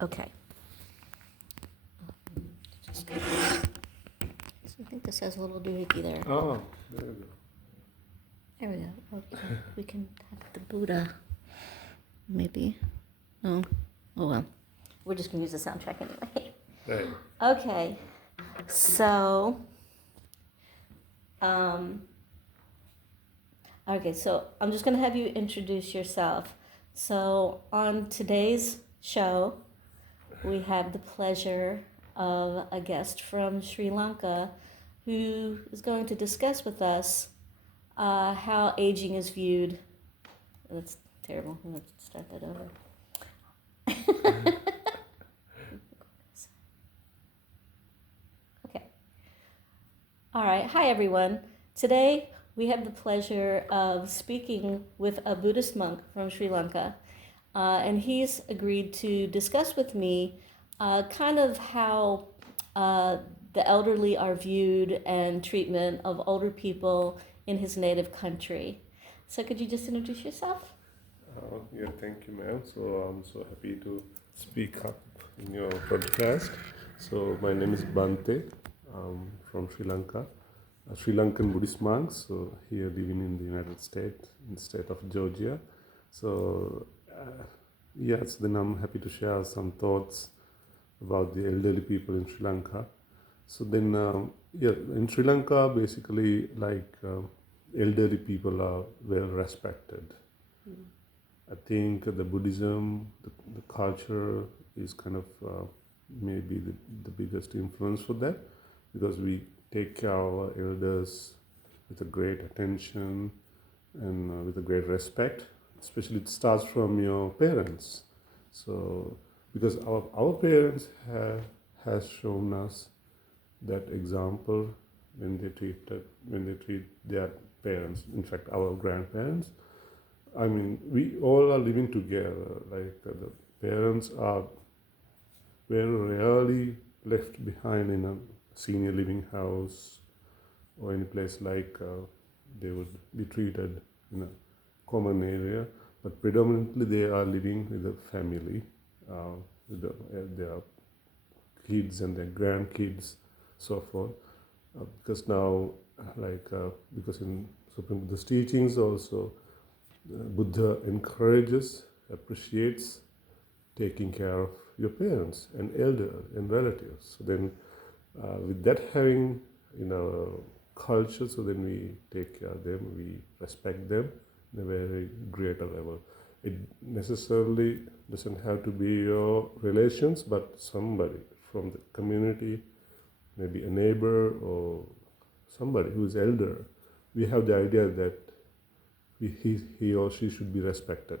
Okay. So I think this has a little doohickey there. Oh, there you go. There we go. Okay. We can have the Buddha. Maybe. No. Oh well. We're just gonna use the soundtrack anyway. Right. Okay. So. Um. Okay. So I'm just gonna have you introduce yourself. So on today's show, we have the pleasure of a guest from Sri Lanka who is going to discuss with us how aging is viewed. That's terrible. I'm going to start that over. Okay. All right. Hi, everyone. Today, we have the pleasure of speaking with a Buddhist monk from Sri Lanka. And he's agreed to discuss with me kind of how the elderly are viewed and treatment of older people in his native country. So could you just introduce yourself? Yeah, thank you, ma'am. So I'm so happy to speak up in your podcast. So my name is Bhante. I'm from Sri Lanka, a Sri Lankan Buddhist monk. So here living in the United States, in the state of Georgia. So yes, then I'm happy to share some thoughts about the elderly people in Sri Lanka. So then, yeah, in Sri Lanka, basically, elderly people are well respected. I think the Buddhism, the culture is kind of maybe the biggest influence for that, because we take care of our elders with a great attention and with a great respect. Especially it starts from your parents. So because our parents has shown us that example when they treat their parents, in fact our grandparents. I mean, we all are living together. Like the parents are very rarely left behind in a senior living house or any place like they would be treated in a common area. But predominantly, they are living with a family, their kids and their grandkids, so forth. Because now, because in Supreme Buddha's teachings also, Buddha encourages, appreciates taking care of your parents and elder and relatives. So then, with that having in our culture, so then we take care of them, we respect them in a very greater level. It necessarily doesn't have to be your relations, but somebody from the community, maybe a neighbor or somebody who is elder. We have the idea that he or she should be respected.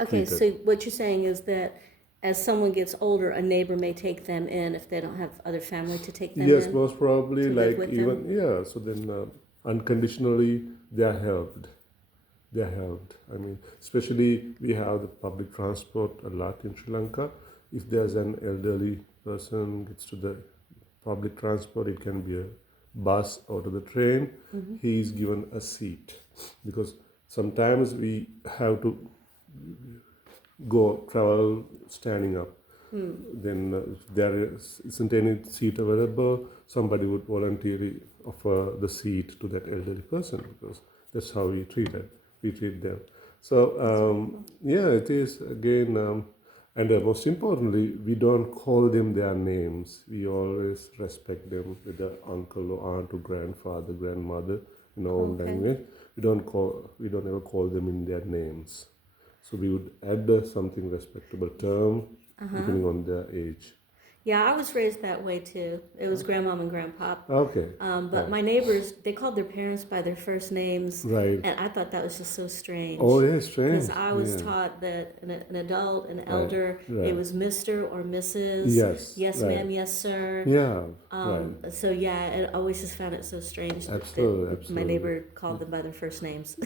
Okay, Treated. so what you're saying is that as someone gets older, a neighbor may take them in if they don't have other family to take them Yes, in. most probably, to live like with even them? yeah. So then, unconditionally, they are helped. They are helped. I mean, especially we have the public transport a lot in Sri Lanka. If there's an elderly person gets to the public transport, it can be a bus or to the train. He is given a seat, because sometimes we have to go travel standing up. Then if there isn't any seat available, somebody would voluntarily offer the seat to that elderly person, because that's how we treat them. So yeah, it is again, and most importantly, we don't call them their names. We always respect them with the uncle or aunt or grandfather, grandmother in our own Okay. language. We don't ever call them in their names. So we would add something respectable term depending on their age. Yeah, I was raised that way too. It was grandmom and grandpop. Okay. But my neighbors, they called their parents by their first names. Right. And I thought that was just so strange. Oh, yeah, Because strange. I was Yeah. taught that an adult, an elder, right. it was Mr. or Mrs. Yes, Yes, right. ma'am, yes, sir. Yeah. Right. So yeah, I always just found it so strange Absolutely, that my absolutely. neighbor called them by their first names.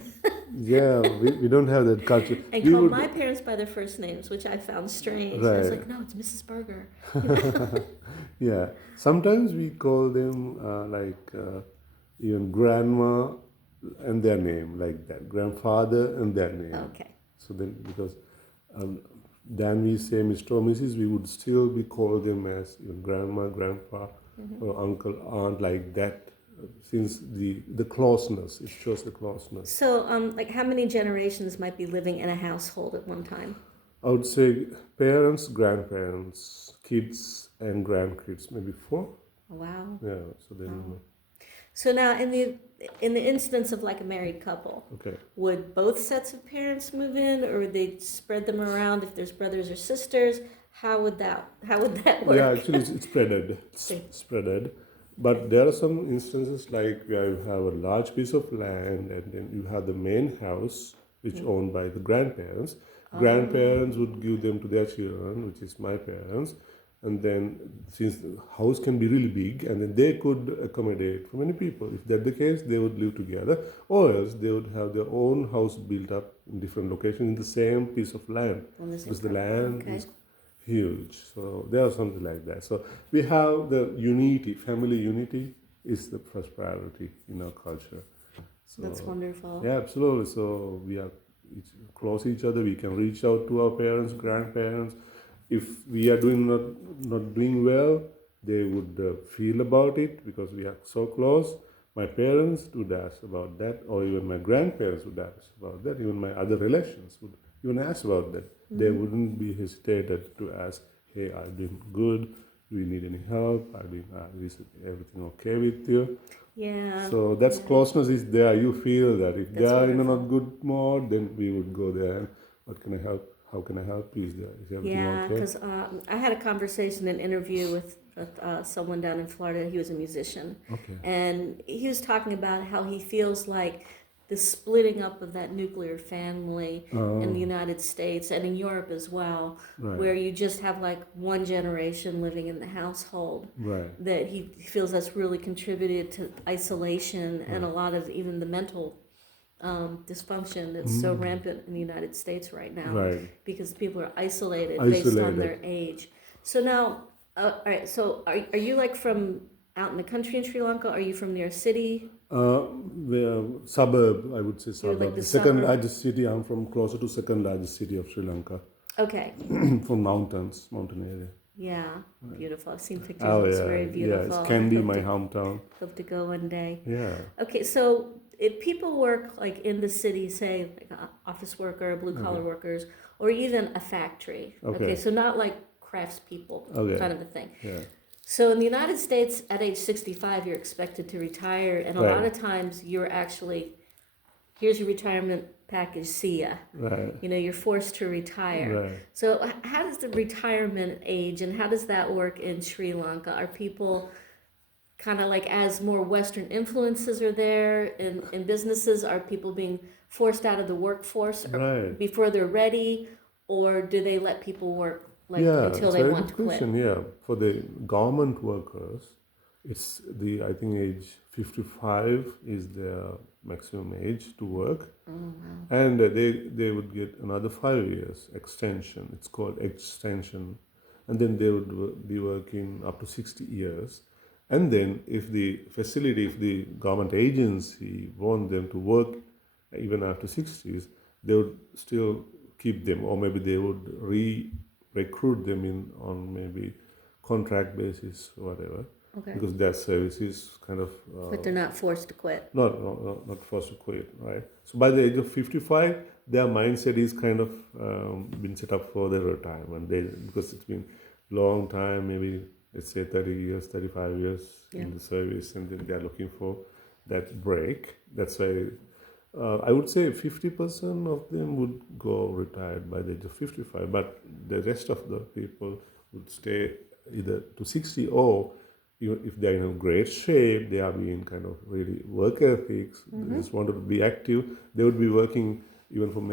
Yeah, we don't have that culture. And We called would- my parents by their first names, which I found strange. I was Right. like, no, it's Mrs. Berger. Yeah. Sometimes we call them even grandma and their name, like that, grandfather and their name. Okay. So then, because Um, than we say Mr. or Mrs., we would still be call them as your grandma, grandpa, or uncle, aunt, like that, since the closeness, it shows the closeness. So, like, how many generations might be living in a household at one time? I would say parents, grandparents, kids, and grandkids, maybe four. Wow. Yeah, so then, Wow. So now, in the instance of like a married couple, okay. would both sets of parents move in, or would they spread them around if there's brothers or sisters? How would that work? Yeah, actually, it's spreaded. It's Okay. spreaded. But there are some instances like where you have a large piece of land and then you have the main house, which owned by the grandparents. Grandparents would give them to their children, which is my parents. And then, since the house can be really big, and then they could accommodate for many people. If that's the case, they would live together, or else they would have their own house built up in different locations in the same piece of land, On the same because the property. land Okay. is huge. So there are something like that. So we have the unity, family unity is the first priority in our culture. So That's wonderful. yeah, absolutely. So we are close each other. We can reach out to our parents, grandparents. If we are doing not doing well, they would feel about it because we are so close. My parents would ask about that, or even my grandparents would ask about that. Even my other relations would even ask about that. They wouldn't be hesitated to ask, "Hey, I've been good. Do you need any help? Is everything okay with you?" Yeah. So that's Yeah. closeness is there. You feel that if they That's are in a not wonderful. good mode, then we would go there. And what can I help? How can I help you? Is everything Yeah, okay? because I had a conversation, an interview with someone down in Florida. He was a musician, Okay. and he was talking about how he feels like the splitting up of that nuclear family in the United States and in Europe as well, where Right. you just have like one generation living in the household, Right. that he feels that's really contributed to isolation and a lot of even the mental dysfunction that's so rampant in the United States right now Right. because people are isolated based on their Isolated. age. So now, all right, so are you like from out in the country in Sri Lanka? Are you from near a city? The suburb, I would say You're like suburb. the The second suburb? largest city. I'm from closer to second largest city of Sri Lanka, Okay, from mountain area. yeah, beautiful. I've seen pictures, Oh it's yeah, very yeah. It's beautiful. I Kandy, hope my to hometown. go one day. Yeah. Okay, so if people work like in the city, say like an office worker, blue collar workers, or even a factory. Okay, Okay. so not like craftspeople Okay. kind of a thing. Yeah. So in the United States, at age 65, you're expected to retire, and a lot Right. of times you're actually, here's your retirement package, see ya. Right. You know, you're forced to retire. Right. So how does the retirement age, and how does that work in Sri Lanka? Are people kind of like, as more Western influences are there in businesses, are people being forced out of the workforce Right. before they're ready, or do they let people work like Yeah, until it's they a very want good to quit? question. Yeah, for the government workers, it's the I think age 55 is their maximum age to work, and they would get another 5 years extension. It's called extension, and then they would be working up to 60 years. And then if the facility, if the government agency want them to work even after 60s, they would still keep them, or maybe they would recruit them in on maybe contract basis or whatever, Okay. because their service is kind of But they're not forced to quit. not forced to quit, right? So by the age of 55, their mindset is kind of been set up for their retirement. Because it's been long time, maybe let's say 30 years, 35 years Yeah. in the service, and then they're looking for that break. That's why I would say 50% of them would go retired by the age of 55, but the rest of the people would stay either to 60, or even if they're in a great shape, they are being kind of really work ethics, they just wanted to be active, they would be working even from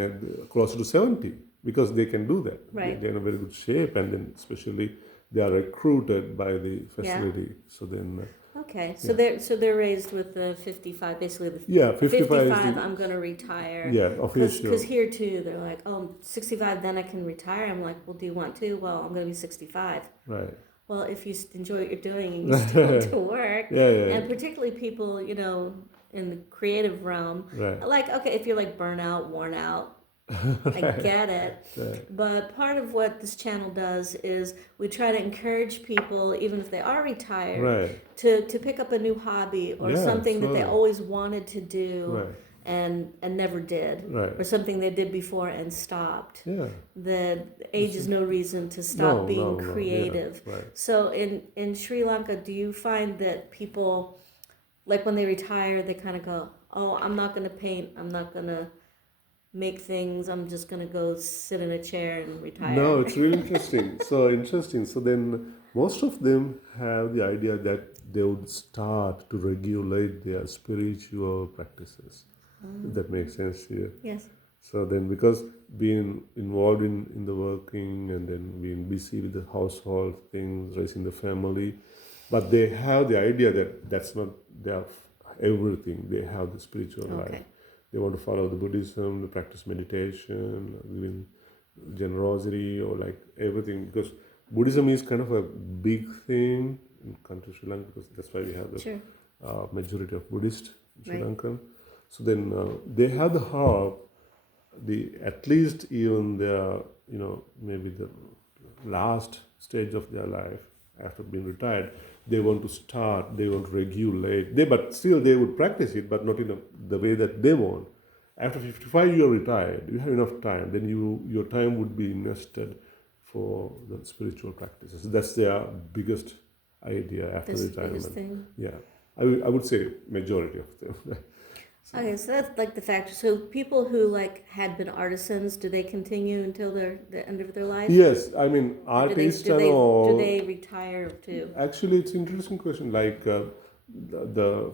closer to 70 because they can do that. Right. They're in a very good shape, and then especially they are recruited by the facility. So then, Okay, so they're raised with the 55, basically the yeah, 55 is 55. the, I'm gonna retire. yeah, Because official. here too, they're like, oh, 65, then I can retire. I'm like, well, do you want to? Well, I'm gonna be 65. Right. Well, if you enjoy what you're doing and you still want to work, Yeah, yeah. and particularly people, in the creative realm, Right. like, okay, if you're like burnout, worn out, I Right. get it. Right. But part of what this channel does is we try to encourage people, even if they are retired, Right. to pick up a new hobby or Yeah, something that they sure. always wanted to do Right. and never did, or Right. something they did before and stopped. Yeah. That age This is is no reason to stop no, being no, no. Yeah. creative. Right. So in Sri Lanka, do you find that people, like when they retire, they kind of go, "Oh, I'm not going to paint. I'm not going to make things. I'm just gonna go sit in a chair and No, retire." it's really interesting. So interesting. So then most of them have the idea that they would start to regulate their spiritual practices. If that makes sense here. Yes. So then because being involved in the working and then being busy with the household things, raising the family, but they have the idea that that's not their everything. They have the spiritual life. Okay. They want to follow the Buddhism, the practice meditation, living generosity or like everything because Buddhism is kind of a big thing in country Sri Lanka because that's why we have the Sure. majority of Buddhist in Sri Right. Lankan. So then they have the hope, the at least even their maybe the last stage of their life after being retired, they want to start, they want to regulate, but still they would practice it, but not in the way that they want. After 55, you're retired, you have enough time, then your time would be invested for the spiritual practices. That's their biggest idea after This is the biggest retirement. thing. Yeah, I would say majority of them. So, Okay, so that's like the factor. So people who like had been artisans, do they continue until the end of their life, yes, I mean or artists and all. they retire too? Actually, it's interesting question. Like the,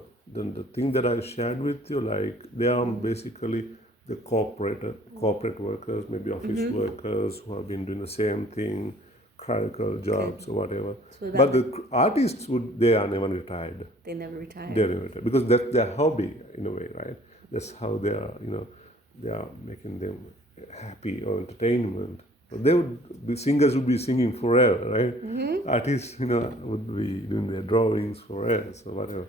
the thing that I shared with you, like they are basically the corporate workers, maybe office Mm-hmm. workers who have been doing the same thing, clerical Okay. jobs or whatever. So what But about the like artists they are never retired. they never retire? They're never retired because that's their hobby in a way, right? That's how they are. They are making them happy or entertainment. So they would be singers would be singing forever, right? Mm-hmm. Artists, would be doing their drawings forever, so whatever.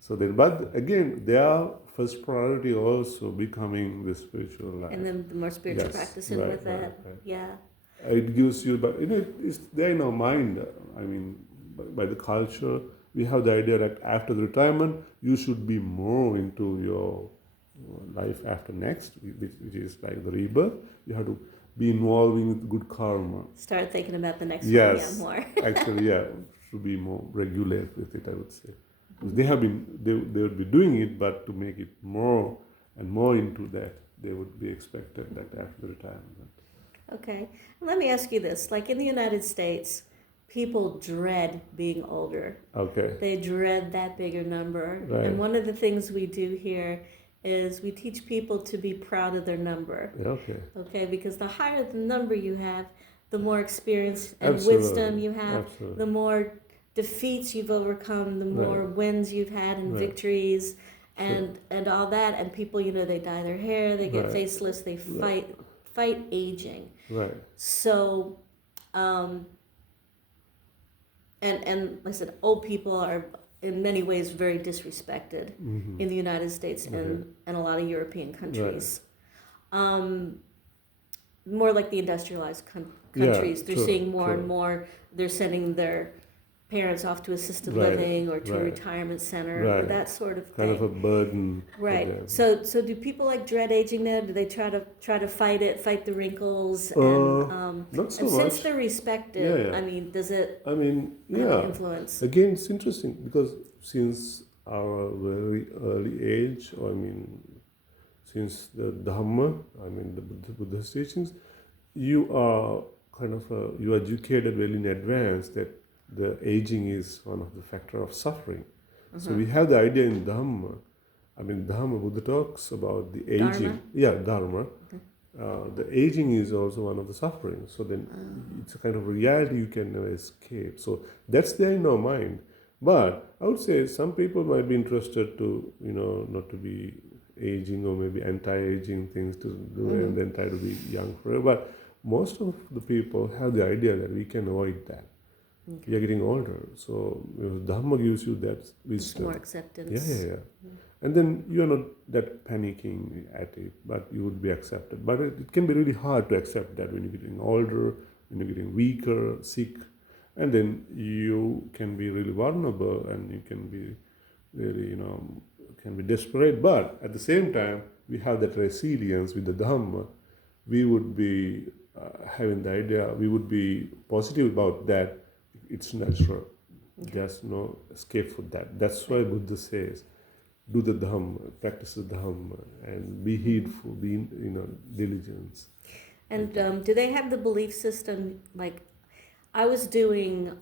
So then, but again, their first priority also becoming the spiritual life. And then the more spiritual Yes, practicing right, with right, that, right. yeah. It gives you, but it's there in our mind. I mean, by the culture, we have the idea that after the retirement, you should be more into your life after next, which is like the rebirth. You have to be involving with good karma. Start thinking about the next one, yeah, Yes, more. actually, yeah, should be more regular with it, I would say. Because they would be doing it, but to make it more and more into that, they would be expected that after retirement. Okay. Let me ask you this. Like in the United States, people dread being older. Okay, They dread that bigger number. And right. one of the things we do here is we teach people to be proud of their number. Yeah, okay. Okay? Because the higher the number you have, the more experience and wisdom Absolutely. you have, the Absolutely. more defeats you've overcome, the more Right. wins you've had and Right. victories Sure. and all that. And people, they dye their hair, they get Right. faceless, they Right. fight aging. Right. So, um, and like I said, old people are in many ways very disrespected Mm-hmm. in the United States Okay. and a lot of European countries. More like the industrialized Yeah, countries. They're true, seeing more and true. more. They're sending their parents off to assisted Right, living or to a right, retirement center or right. that sort of Kind thing. of a burden for Right. them. So do people like dread aging there? Do they try to fight it, fight the wrinkles, and Not so and since much. they're respected, Yeah, yeah. I mean, does it I mean, have an yeah. influence? Again, it's interesting because since our very early age, or I mean, since the Dhamma, I mean the Buddhist teachings, you are you are educated well in advance that the aging is one of the factor of suffering. So we have the idea in Dhamma. I mean, Dhamma Buddha talks about the aging. Dharma? Yeah, Dharma. The aging is also one of the sufferings. So then it's a kind of reality you can never escape. So that's there in our mind. But I would say some people might be interested to, not to be aging or maybe anti-aging things to do and then try to be young forever. But most of the people have the idea that we can avoid that. We are getting older. So Dhamma gives you that Just more wisdom. Yeah, acceptance. yeah, yeah. and then you're not that panicking at it, but you would be accepted. But it can be really hard to accept that when you're getting older, when you're getting weaker, sick, and then you can be really vulnerable, and you can be really, can be desperate. But at the same time, we have that resilience with the Dhamma. We would be having the idea, we would be positive about that. It's natural. There's no escape for that. That's why Buddha says, do the Dhamma, practice the Dhamma, and be heedful, be diligence. And do they have the belief system, like I was doing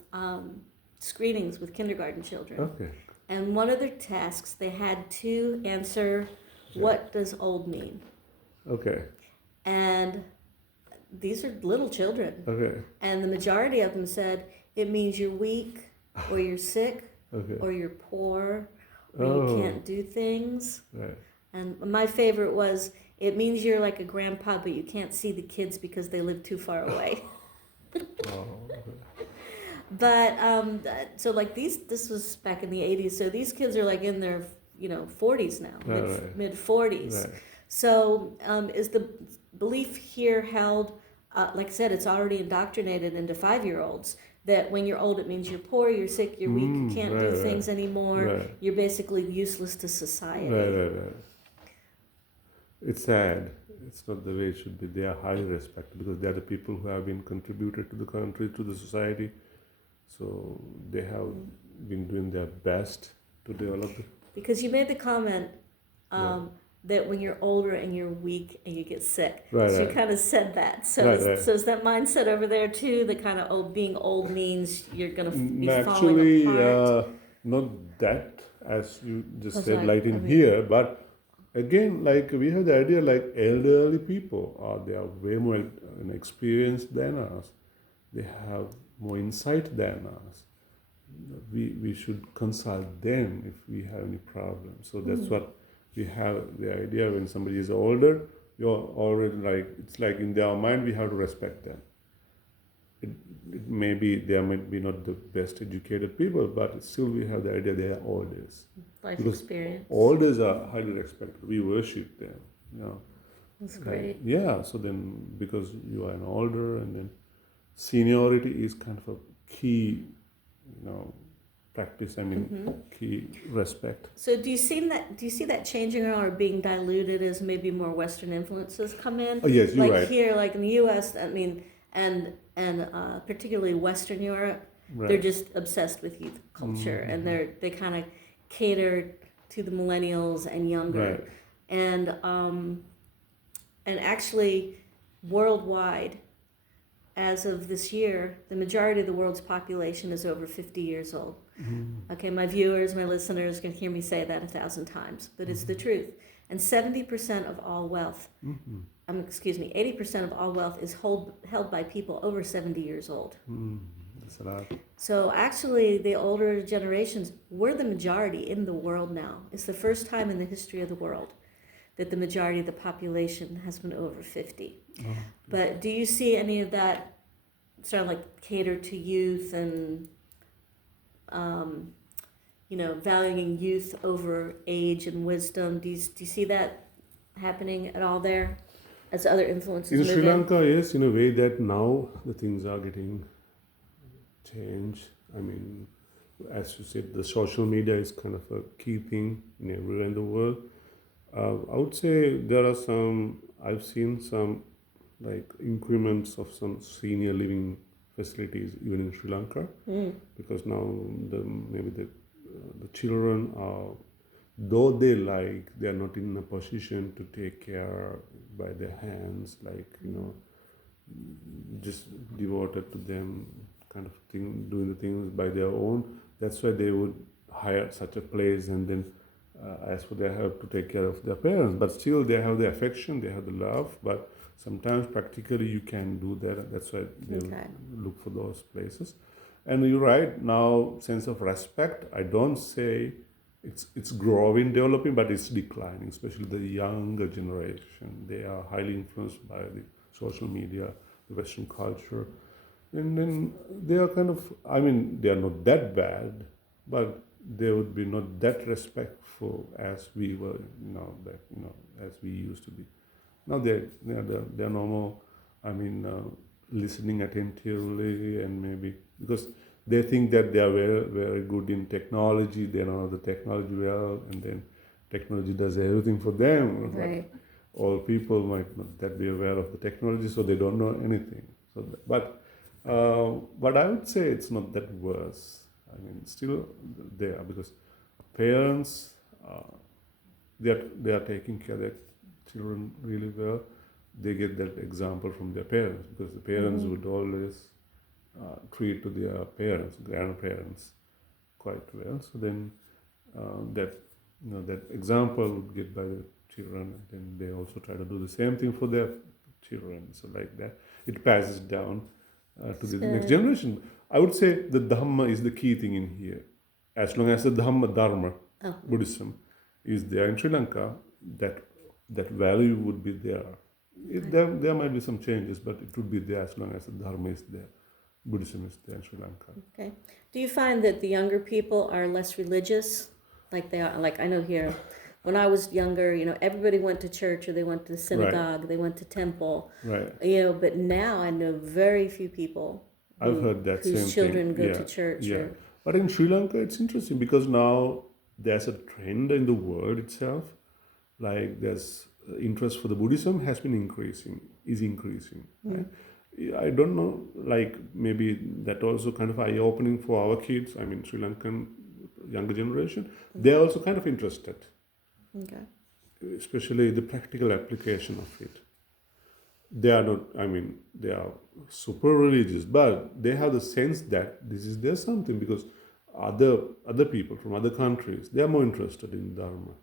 screenings with kindergarten children. Okay. And one of their tasks, they had to answer, what does old mean? Okay. And these are little children. Okay. And the majority of them said, it means you're weak, or you're sick, Okay. or you're poor, or you can't do things. Right. And my favorite was, it means you're like a grandpa, but you can't see the kids because they live too far away. Oh, okay. But so like this was back in the 80s. So these kids are like in their 40s now, mid 40s. Right. So is the belief here held? Like I said, it's already indoctrinated into 5-year-olds that when you're old, it means you're poor, you're sick, you're weak, you can't do things anymore. Right. You're basically useless to society. Right. It's sad. It's not the way it should be. They are highly respected because they are the people who have been contributed to the country, to the society. So they have been doing their best to develop it. Because you made the comment that when you're older and you're weak and you get sick. Right, so right. you kind of said that. So, so is that mindset over there too? The kind of being old means you're going to be falling apart? Not that, as you just That's said, right. like in here, but again, like we have the idea like elderly people, they are way more experienced than us. They have more insight than us. We should consult them if we have any problems. So that's what we have the idea when somebody is older, you're already like, it's like in their mind we have to respect them. It may be, they might be not the best educated people, but still we have the idea they are elders. Life Because experience. elders are highly respected. We worship them. That's great. Yeah, so then because you are an older, and then seniority is kind of a key, practice. I mean, key respect. So do you see that changing or being diluted as maybe more Western influences come in? Oh yes, you're like right. Here, like in the U.S., I mean, and particularly Western Europe, they're just obsessed with youth culture, and they kind of cater to the millennials and younger, and actually worldwide, as of this year, the majority of the world's population is over 50 years old. Okay, my viewers, my listeners can hear me say that 1,000 times, but it's the truth. And 70% of all wealth, 80% of all wealth is held by people over 70 years old. That's a lot. So actually, the older generations, we're the majority in the world now. It's the first time in the history of the world that the majority of the population has been over 50. But do you see any of that sort of like cater to youth and, valuing youth over age and wisdom? Do you see that happening at all there as other influences in move Sri in? Lanka, yes, in a way that now the things are getting changed. I mean, as you said, the social media is kind of a key thing everywhere in the world. I would say I've seen some like increments of some senior living facilities even in Sri Lanka, because now maybe the children are, though they are not in a position to take care by their hands, just devoted to them kind of thing, doing the things by their own. That's why they would hire such a place, and then as for they have to take care of their parents, but still they have the affection, they have the love, but sometimes practically you can do that. That's why they look for those places. And you're right, now sense of respect, I don't say it's growing, developing, but it's declining, especially the younger generation. They are highly influenced by the social media, the Western culture. And then they are kind of, I mean, they are not that bad, but they would be not that respectful as we were as we used to be. Now they're normal. I mean, listening attentively, and maybe because they think that they are very good in technology, they know the technology well, and then technology does everything for them. Right. But all people might not that be aware of the technology, so they don't know anything. So, but I would say it's not that worse. I mean, still there because parents they are taking care of their children really well. They get that example from their parents because the parents would always treat to their parents, grandparents, quite well. So then that that example would get by the children, and then they also try to do the same thing for their children. So like that, it passes down to the next Good. generation. I would say the Dhamma is the key thing in here. As long as the Dhamma, Dharma, Oh, Buddhism, is there in Sri Lanka, that value would be there. There might be some changes, but it would be there as long as the Dharma is there. Buddhism is there in Sri Lanka. okay. Do you find that the younger people are less religious? Like they are, like I know here, when I was younger, everybody went to church or they went to the synagogue, they went to temple, Right. but now I know very few people I've heard that same whose children thing. go Yeah, to church. yeah. But in Sri Lanka, it's interesting because now there's a trend in the world itself. Like there's interest for the Buddhism has been increasing, is increasing. Right? I don't know, like maybe that also kind of eye-opening for our kids. I mean, Sri Lankan younger generation, they're also kind of interested, Okay. especially the practical application of it. They are not, I mean, they are super religious, but they have the sense that this is there's something because other people from other countries, they are more interested in Dharma.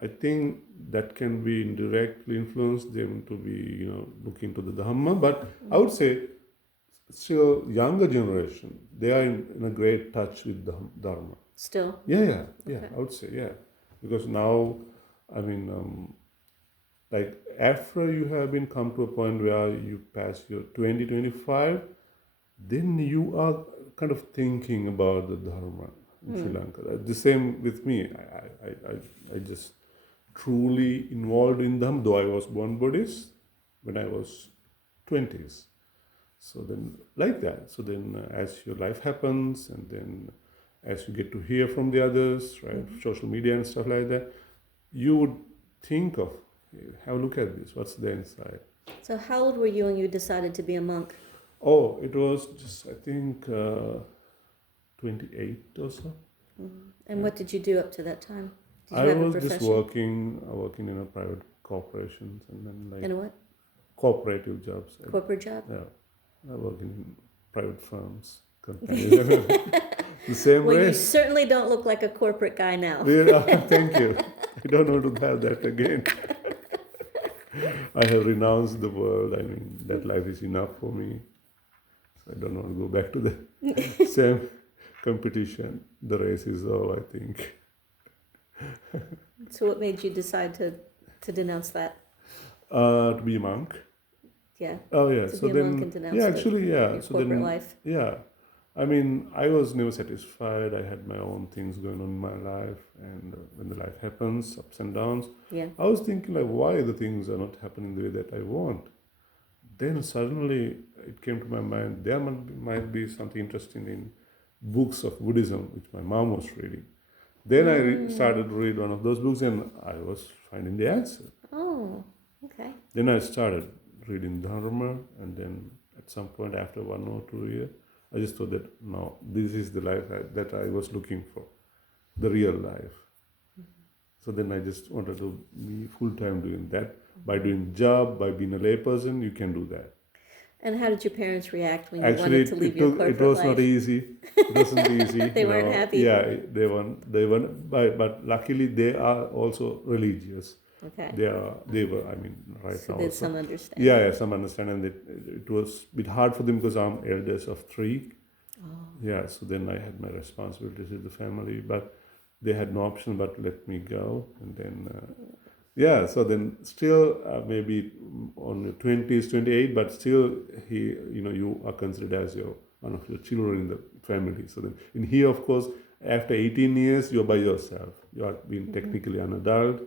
I think that can be indirectly influence them to be, look into the Dhamma. But I would say still younger generation, they are in a great touch with the Dharma. Still. Yeah, Okay. I would say, yeah. Because now, I mean, like after you have been come to a point where you pass your 2025, then you are kind of thinking about the Dharma in Sri Lanka. The same with me. I just truly involved in them, though I was born Buddhist when I was 20s. So then, like that. So then, as your life happens, and then as you get to hear from the others, right, social media and stuff like that, you would think of, hey, have a look at this. What's there inside? So how old were you when you decided to be a monk? Oh, it was just I think 28 or so. And what did you do up to that time? Did you I have a was just profession? working in a private corporations and then like In a what? cooperative jobs. Corporate job? Yeah, I work in private firms, companies. The same Well, way. you certainly don't look like a corporate guy now. Yeah, thank you. I don't want to have that again. I have renounced the world. I mean, that life is enough for me. So I don't want to go back to the same competition. The race is over, I think. So what made you decide to denounce that? To be a monk. Yeah. Oh yeah. To So be a monk and then, denounce yeah, actually, yeah. your So corporate then, life. yeah. I mean, I was never satisfied. I had my own things going on in my life, and when the life happens, ups and downs, Yeah. I was thinking like, why the things are not happening the way that I want. Then suddenly it came to my mind there might be something interesting in books of Buddhism, which my mom was reading. Then I started to read one of those books, and I was finding the answer. Oh, okay. Then I started reading Dharma, and then at some point after 1 or 2 years, I just thought that no, this is the life that I was looking for, the real life. So then I just wanted to be full time doing that. By doing job, by being a layperson, you can do that. And how did your parents react when you Actually, wanted to leave your corporate it was life? not easy. It wasn't easy. They weren't happy? Yeah, they weren't. But luckily, they are also religious. Okay. They were. I mean, right So now. there's Also. some understanding. Yeah, some understanding. It was a bit hard for them because I'm eldest of three. Oh. Yeah, so then I had my responsibilities with the family, but they had no option but to let me go. And then, yeah, so then still maybe on your 20s, 28, but still you are considered as one of your children in the family. So then in here, of course, after 18 years, you're by yourself. You are being technically an adult,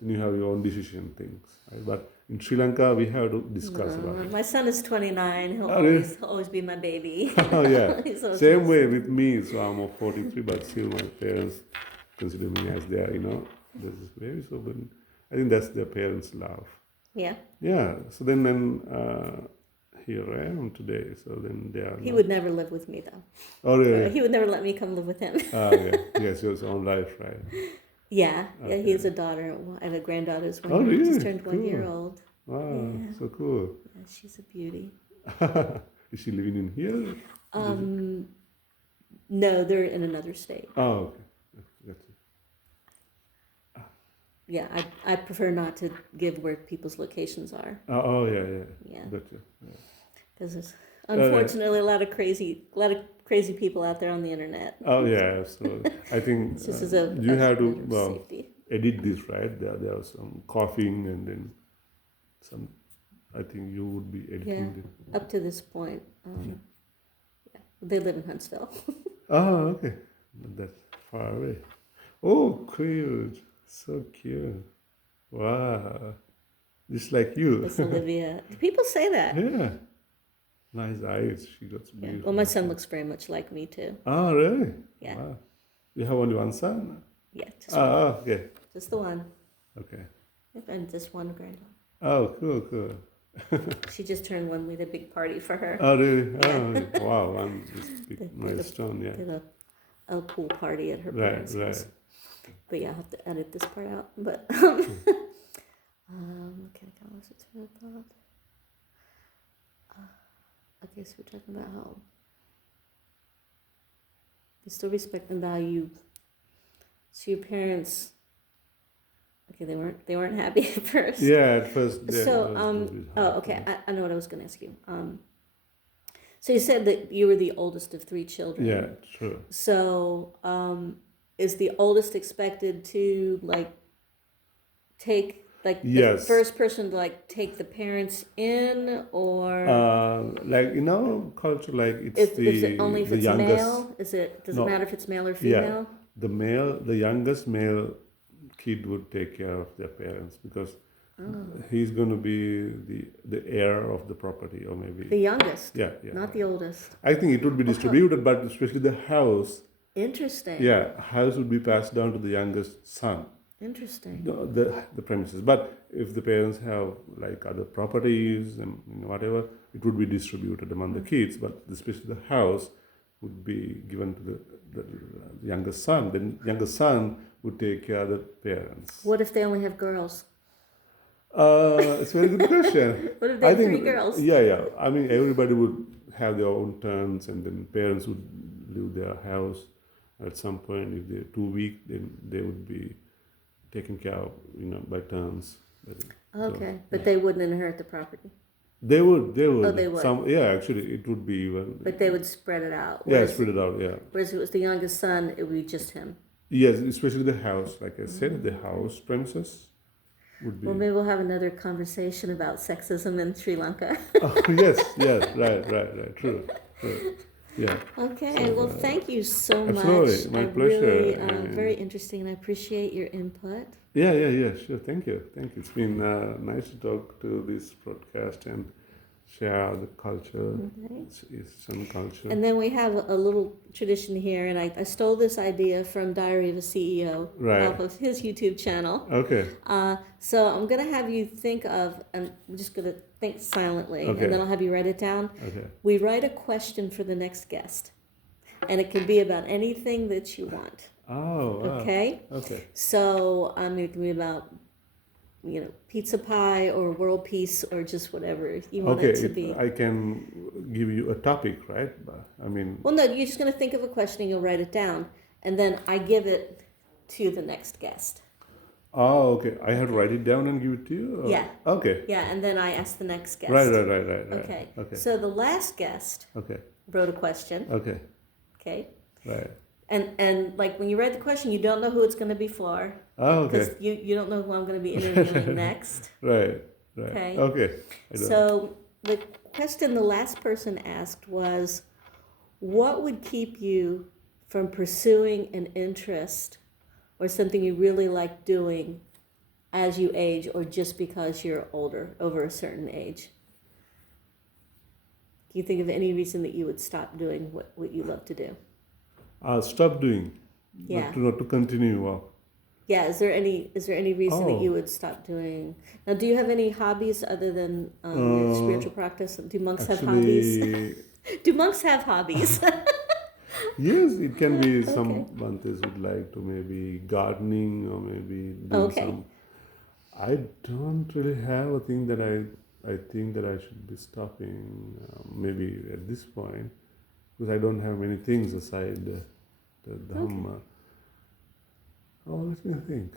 and you have your own decision things. Right? But in Sri Lanka, we have to discuss about it. My son is 29. He'll Oh, really? always be my baby. Oh, yeah. He's always Same my way son. with me. So I'm 43, but still my parents consider me as their, this is very so. But I think that's their parents' love. Yeah. Yeah. So then here I am today. So then they are. He would never live with me though. Oh, really? He would never let me come live with him. Yeah. He has his own life, right? Yeah. Okay. He has a daughter and a granddaughter as well. Oh, really? Just turned 1 year Cool. old. Wow, Yeah. so cool. Yeah, she's a beauty. Is she living in here? No, they're in another state. Oh, okay. That's it. Yeah, I prefer not to give where people's locations are. Oh, yeah. Yeah. Gotcha. Yeah. Because there's unfortunately a lot of crazy people out there on the internet. Oh, yeah, absolutely. I think It's just as you have to matter of safety. edit this, right? There was some coughing and then some. I think you would be editing it. Up to this point, they live in Huntsville. Oh, okay. That's far away. Oh, cute. So cute. Wow. Just like you. That's Olivia. People say that. Yeah. Nice eyes. She got Yeah. beautiful. Well, my son looks very much like me too. Oh, really? Yeah. Wow. You have only one son? Yeah, Okay. just the one. Okay. Yep, and just one granddaughter. Oh, cool. She just turned one. We had a big party for her. Oh, really? Yeah. Oh, wow. One is big milestone, yeah. Did a pool party at her Right, parents' house. right. But yeah, I'll have to edit this part out. But okay, I lost a train of thought. Okay, so we're talking about how you still respect and value. So your parents, okay, they weren't happy at first. Yeah, at first. Yeah, So okay, I know what I was going to ask you. So you said that you were the oldest of 3 children. Yeah, true. So is the oldest expected to take the Yes. first person to take the parents in, or Culture, it's is it only if the it's youngest. male? Does it No. matter if it's male or Yeah, female? the youngest male kid would take care of their parents because he's going to be the heir of the property, or maybe The youngest, yeah. not the oldest. I think it would be distributed, but especially the house. Interesting. Yeah, house would be passed down to the youngest son. Interesting. The premises. But if the parents have other properties and whatever, it would be distributed among the kids. But especially the house would be given to the youngest son. The youngest son would take care of the parents. What if they only have girls? It's a very good question. What if they have 3 girls? Yeah. I mean, everybody would have their own turns, and then parents would leave their house at some point. If they're too weak, then they would be taken care of, by turns. Okay, but they wouldn't inherit the property. They would. Oh, they would. Actually, it would be even. But they would spread it out. Yeah, spread it out. Yeah. Whereas if it was the youngest son, it would be just him. Yes, especially the house. Like I said, the house premises would be. Well, maybe we'll have another conversation about sexism in Sri Lanka. Oh, yes, right. True. Yeah. Okay, well, thank you so Absolutely, much. my pleasure. Really, very interesting, and I appreciate your input. Yeah, sure. Thank you. It's been nice to talk to this broadcast and share the culture, Eastern culture. And then we have a little tradition here, and I stole this idea from Diary of a CEO off of his YouTube channel. Okay. So I'm going to have you think of, and I'm just going to think silently, and then I'll have you write it down. Okay. We write a question for the next guest, and it can be about anything that you want. Oh, wow. Okay? Okay. So it can be about, pizza pie or world peace or just whatever you want it to be. I can give you a topic, right? Well, no, you're just going to think of a question and you'll write it down, and then I give it to the next guest. Oh, okay. I have to write it down and give it to you? Or? Yeah. Okay. Yeah, and then I ask the next guest. Right. Okay. Okay. So the last guest wrote a question. Okay. Okay. Right. And when you write the question, you don't know who it's going to be for. Oh, okay. Because you don't know who I'm going to be interviewing next. Right. Okay. So the question the last person asked was, what would keep you from pursuing an interest or something you really like doing as you age, or just because you're older, over a certain age? Can you think of any reason that you would stop doing what you love to do? Stop doing, Yeah. not to continue. Yeah, is there any reason that you Oh, would stop doing? Now, do you have any hobbies other than your uh, spiritual practice? Do monks have hobbies? actually, Do monks have hobbies? yes, it can be Okay. some Bhantes would like to maybe gardening or maybe doing Okay. some. I don't really have a thing that I think that I should be stopping maybe at this point because I don't have many things aside the Okay. Dhamma. Oh, let me think.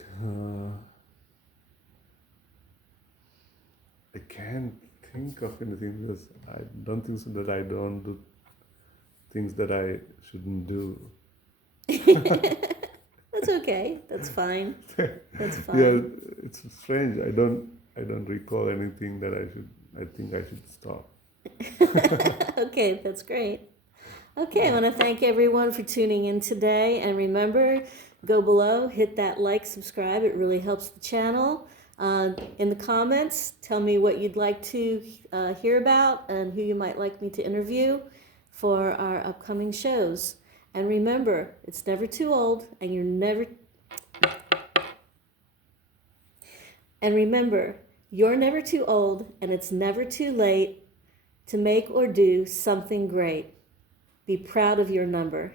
I can't think of anything because I don't think so that I don't do things that I shouldn't do. That's okay. That's fine. That's Yeah, fine. it's strange. I don't recall anything that I think I should stop. Okay, that's great. Okay, I want to thank everyone for tuning in today. And remember, go below, hit that like, subscribe. It really helps the channel. In the comments, tell me what you'd like to hear about and who you might like me to interview for our upcoming shows. And remember, it's never too old, and you're never too old, and it's never too late to make or do something great. Be proud of your number.